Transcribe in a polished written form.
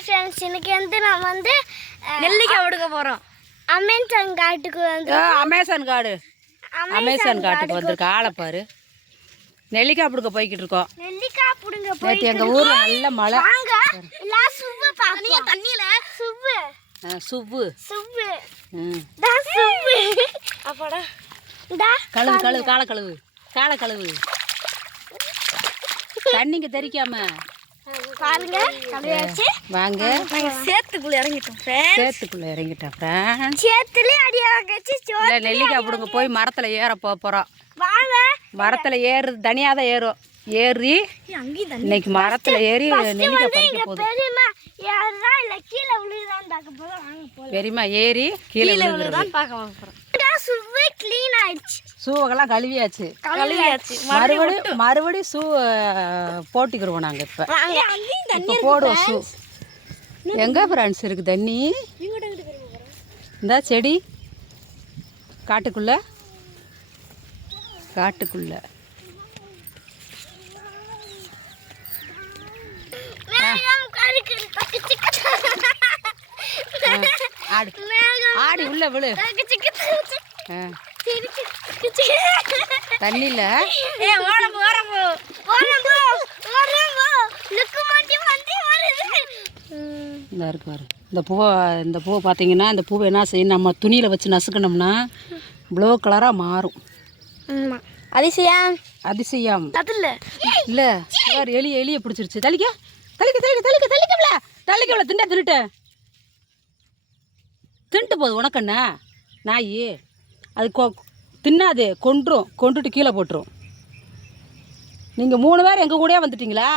Friends இன்னைக்கு வந்து நான் வந்து நெல்லிக்காய் எடுக்க போறோம். அமேசான் காட்டுக்கு வந்து அமேசான் காட்டுக்கு வந்திருக்க ஆளை பாரு. நெல்லிக்காய் பிடுங்க போய்கிட்டு இருக்கோம். நெல்லிக்காய் புடுங்க நேற்று எங்க ஊர்ல நல்ல மழை. வாங்க எல்லாம் சுவ்வு பாப்போம். தண்ணியில சுவ்வு சுவ்வு சுவ்வு டா சுவ்வு அப்படா டா கழுவு கழுவு காலை கழுவு காலை கழுவு தண்ணிங்க தெரிக்காம பாருங்க கழுவியாச்சு. வாங்க சேத்துக்குள்ள இறங்கிட்டோம் சேத்துக்குள்ள இறங்கிட்டோம் ஃப்ரெண்ட்ஸ். சேத்துலயே அடியா வச்சு இல்லை நெல்லிக்காய் பிடுங்க போய் மரத்துல ஏற போறோம். வாங்க மரத்துல ஏறுறது தனியாக தான் ஏறி இன்னைக்கு மரத்துல ஏறி நெல்லிக்காய் பறிக்க போகுது. பெரியமா யாரா இல்ல கீழே விழுதான் பார்க்க போறோம். வாங்க போலாம். பெரியமா ஏறி கீழே விழுதான் பார்க்க வாங்க போறோம். சுவ்வே க்ளீன் ஆயிடுச்சு. ஷூவெல்லாம் கழுவியாச்சு. மறுபடியும் ஷூ போட்டுக்கிடுவோம் நாங்கள். இப்போ போடுவோம் ஷூ. எங்கே ஃப்ரெண்ட்ஸ் இருக்குது தண்ணி? இந்த செடி காட்டுக்குள்ள ஆடி உள்ள விழு. தண்ணியில் இந்த இருக்கு பாரு. இந்த பூவை பார்த்தீங்கன்னா இந்த பூவை என்ன செய்யணும், நம்ம துணியில் வச்சு நசுக்கணும்னா ப்ளூ கலராக மாறும். அதிசயம் இல்லை எலியை பிடிச்சிருச்சு. தள்ளிக்கல தின்ட்டு போகுது. உனக்கண்ணா நாய் அது தின்னாது, கொண்டுட்டு கீழே போட்டுரும். நீங்கள் 3 பேர் எங்கள் கூடயே வந்துட்டீங்களா?